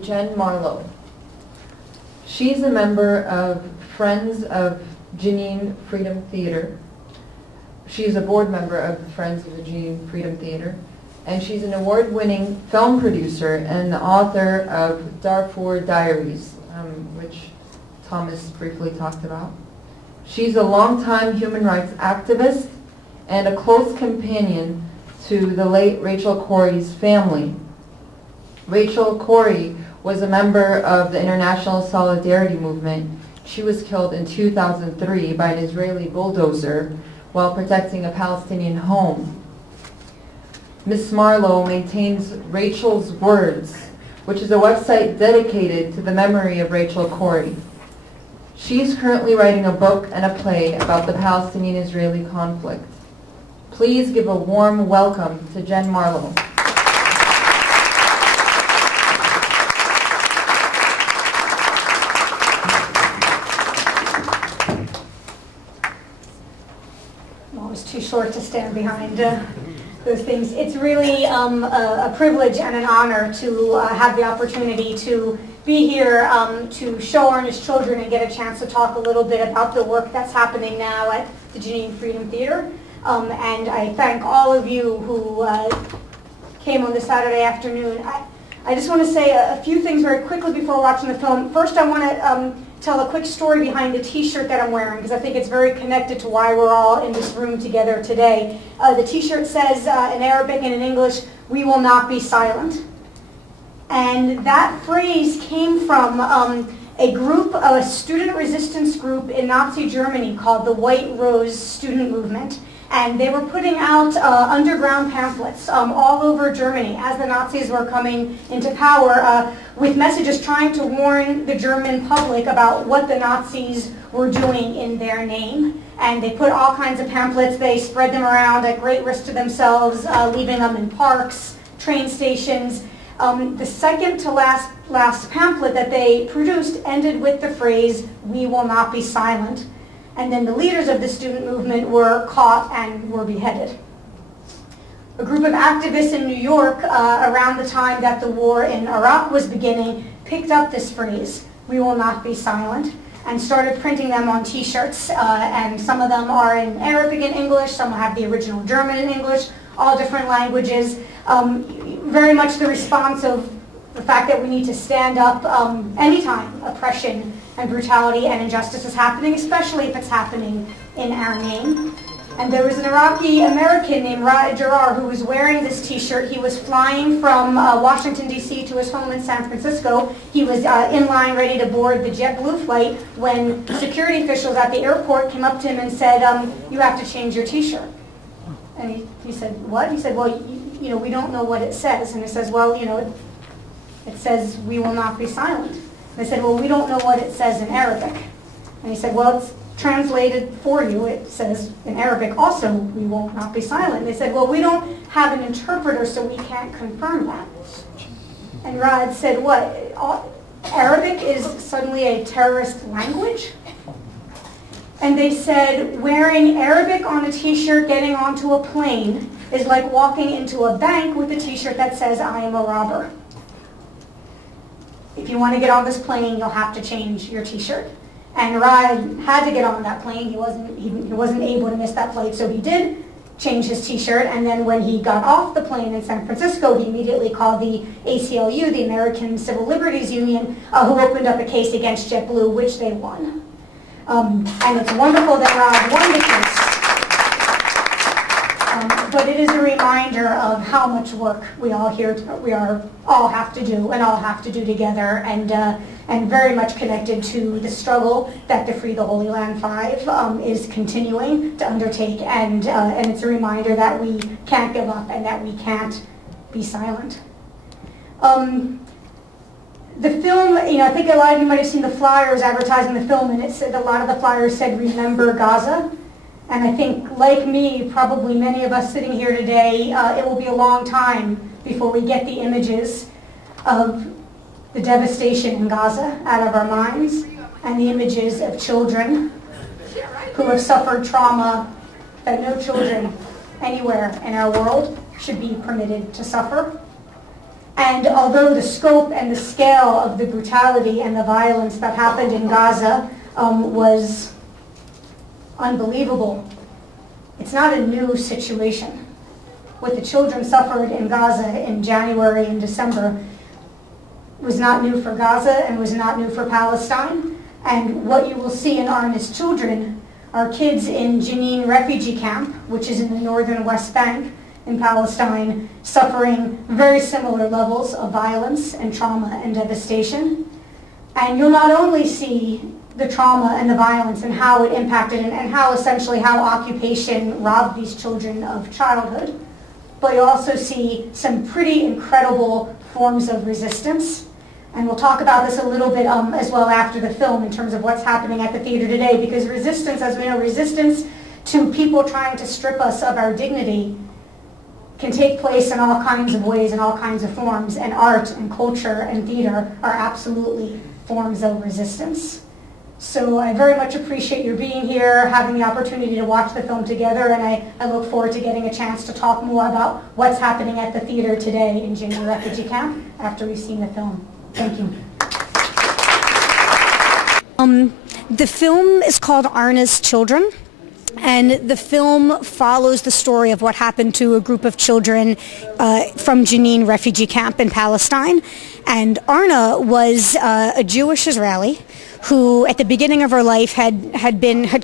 Jen Marlowe. She's a member of Friends of Jenin Freedom Theater. She's a board member of Friends of the Jenin Freedom Theater, and she's an award-winning film producer and the author of Darfur Diaries, which Thomas briefly talked about. She's a longtime human rights activist and a close companion to the late Rachel Corrie's family. Rachel Corrie was a member of the International Solidarity Movement. She was killed in 2003 by an Israeli bulldozer while protecting a Palestinian home. Ms. Marlowe maintains Rachel's Words, which is a website dedicated to the memory of Rachel Corrie. She's currently writing a book and a play about the Palestinian-Israeli conflict. Please give a warm welcome to Jen Marlowe. Too short to stand behind those things. It's really a privilege and an honor to have the opportunity to be here to show Earnest Children and get a chance to talk a little bit about the work that's happening now at the Jenin Freedom Theater. And I thank all of you who came on this Saturday afternoon. I just want to say a few things very quickly before watching the film. First, I want to tell a quick story behind the t-shirt that I'm wearing, because I think it's very connected to why we're all in this room together today. The t-shirt says in Arabic and in English, "We will not be silent." And that phrase came from a group, a student resistance group in Nazi Germany called the White Rose Student Movement. And they were putting out underground pamphlets all over Germany as the Nazis were coming into power with messages trying to warn the German public about what the Nazis were doing in their name. And they put all kinds of pamphlets, they spread them around at great risk to themselves, leaving them in parks, train stations. The second to last pamphlet that they produced ended with the phrase, "We will not be silent." And then the leaders of the student movement were caught and were beheaded. A group of activists in New York around the time that the war in Iraq was beginning picked up this phrase, "We will not be silent," and started printing them on t-shirts. And some of them are in Arabic and English, some have the original German and English, all different languages. Very much the response of the fact that we need to stand up anytime oppression and brutality and injustice is happening, especially if it's happening in our name. And there was an Iraqi American named Raed Jarrar who was wearing this t-shirt. He was flying from Washington, D.C. to his home in San Francisco. He was in line ready to board the JetBlue flight when security officials at the airport came up to him and said, "You have to change your t-shirt." And he said, "What?" He said, "Well, you know, we don't know what it says." And he says, "Well, you know, it says, 'We will not be silent.'" They said, "Well, we don't know what it says in Arabic." And he said, "Well, it's translated for you. It says in Arabic also, 'We will not be silent.'" They said, "Well, we don't have an interpreter, so we can't confirm that." And Raed said, "What? Arabic is suddenly a terrorist language?" And they said, "Wearing Arabic on a t-shirt getting onto a plane is like walking into a bank with a t-shirt that says, 'I am a robber.' If you want to get on this plane, you'll have to change your t-shirt." And Raed had to get on that plane. He wasn't able to miss that flight, so he did change his t-shirt. And then when he got off the plane in San Francisco, he immediately called the ACLU, the American Civil Liberties Union, who opened up a case against JetBlue, which they won. And it's wonderful that Raed won the case. But it is a reminder of how much work we all have to do and all have to do together, and very much connected to the struggle that the Free the Holy Land 5 is continuing to undertake, and it's a reminder that we can't give up and that we can't be silent. The film, you know, I think a lot of you might have seen the flyers advertising the film, and it said, a lot of the flyers said, "Remember Gaza." And I think, like me, probably many of us sitting here today, it will be a long time before we get the images of the devastation in Gaza out of our minds, and the images of children who have suffered trauma that no children anywhere in our world should be permitted to suffer. And although the scope and the scale of the brutality and the violence that happened in Gaza was unbelievable, it's not a new situation. What the children suffered in Gaza in January and December was not new for Gaza and was not new for Palestine. And what you will see in Arna's children are kids in Jenin refugee camp, which is in the northern West Bank in Palestine, suffering very similar levels of violence and trauma and devastation. And you'll not only see the trauma and the violence and how it impacted and how essentially how occupation robbed these children of childhood, but you also see some pretty incredible forms of resistance. And we'll talk about this a little bit as well after the film in terms of what's happening at the theater today, because resistance, as we know, resistance to people trying to strip us of our dignity can take place in all kinds of ways and all kinds of forms, and art and culture and theater are absolutely forms of resistance. So I very much appreciate your being here, having the opportunity to watch the film together, and I look forward to getting a chance to talk more about what's happening at the theater today in Jenin Refugee Camp after we've seen the film. Thank you. The film is called Arna's Children, and the film follows the story of what happened to a group of children from Jenin refugee camp in Palestine. And Arna was a Jewish Israeli who, at the beginning of her life, had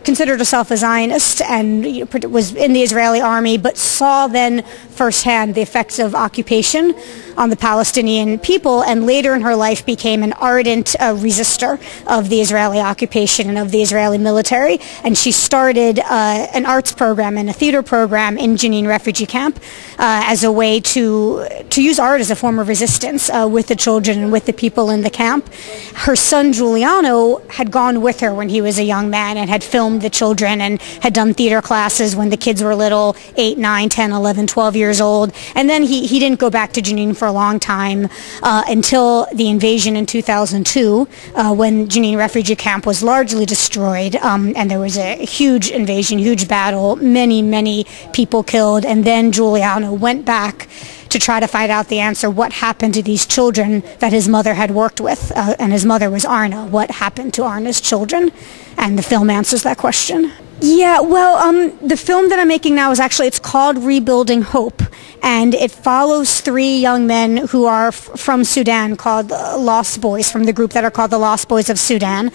considered herself a Zionist and was in the Israeli army, but saw then firsthand the effects of occupation on the Palestinian people, and later in her life became an ardent resistor of the Israeli occupation and of the Israeli military. And she started an arts program and a theater program in Jenin refugee camp as a way to use art as a form of resistance with the children and with the people in the camp. Her son Giuliano had gone with her when he was a young man and had filmed the children and had done theater classes when the kids were little, 8, 9, 10, 11, 12 years old. And then he didn't go back to Jenin for a long time until the invasion in 2002 when Jenin refugee camp was largely destroyed, and there was a huge invasion, huge battle, many people killed. And then Giuliano went back to try to find out the answer, what happened to these children that his mother had worked with, and his mother was Arna. What happened to Arna's children? And the film answers that question. Yeah, well, the film that I'm making now is actually, it's called Rebuilding Hope, and it follows 3 young men who are from Sudan, called Lost Boys, from the group that are called the Lost Boys of Sudan.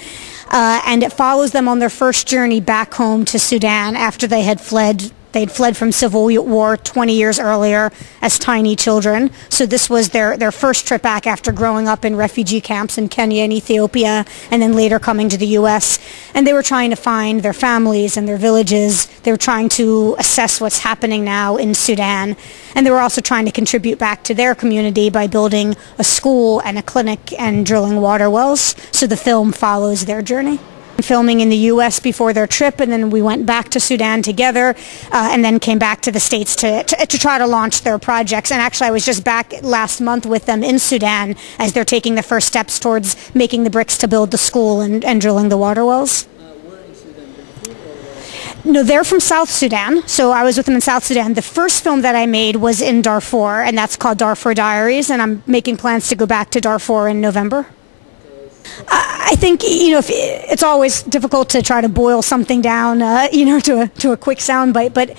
And it follows them on their first journey back home to Sudan after they had fled. They'd fled from civil war 20 years earlier as tiny children. So this was their first trip back after growing up in refugee camps in Kenya and Ethiopia, and then later coming to the U.S. And they were trying to find their families and their villages. They were trying to assess what's happening now in Sudan. And they were also trying to contribute back to their community by building a school and a clinic and drilling water wells. So the film follows their journey. Filming in the U.S. before their trip, and then we went back to Sudan together, and then came back to the States to try to launch their projects. And actually I was just back last month with them in Sudan as they're taking the first steps towards making the bricks to build the school and drilling the water wells. No, they're from South Sudan, so I was with them in South Sudan. The first film that I made was in Darfur, and that's called Darfur Diaries, and I'm making plans to go back to Darfur in November. I think, it's always difficult to try to boil something down, to a quick soundbite, but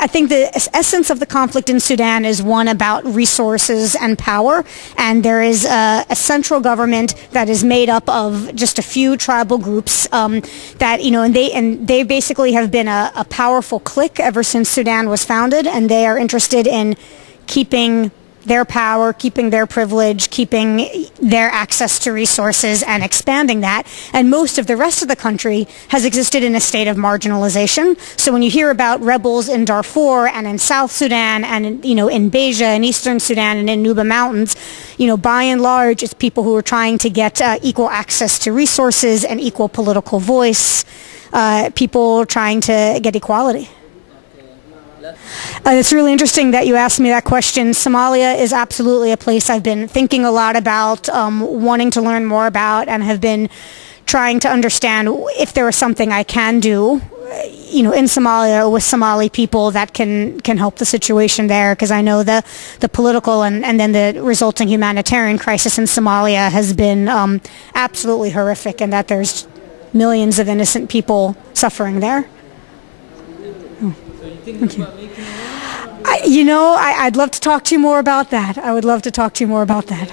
I think the essence of the conflict in Sudan is one about resources and power, and there is a central government that is made up of just a few tribal groups that, and they basically have been a powerful clique ever since Sudan was founded, and they are interested in keeping their power, keeping their privilege, keeping their access to resources, and expanding that. And most of the rest of the country has existed in a state of marginalization. So when you hear about rebels in Darfur and in South Sudan and in Beja and Eastern Sudan and in Nuba Mountains, by and large it's people who are trying to get equal access to resources and equal political voice, people trying to get equality. It's really interesting that you asked me that question. Somalia is absolutely a place I've been thinking a lot about, wanting to learn more about, and have been trying to understand if there is something I can do, in Somalia with Somali people that can help the situation there, because I know the political and then the resulting humanitarian crisis in Somalia has been absolutely horrific, and that there's millions of innocent people suffering there. So you thinking about making a movie? I'd love to talk to you more about that. I would love to talk to you more about that.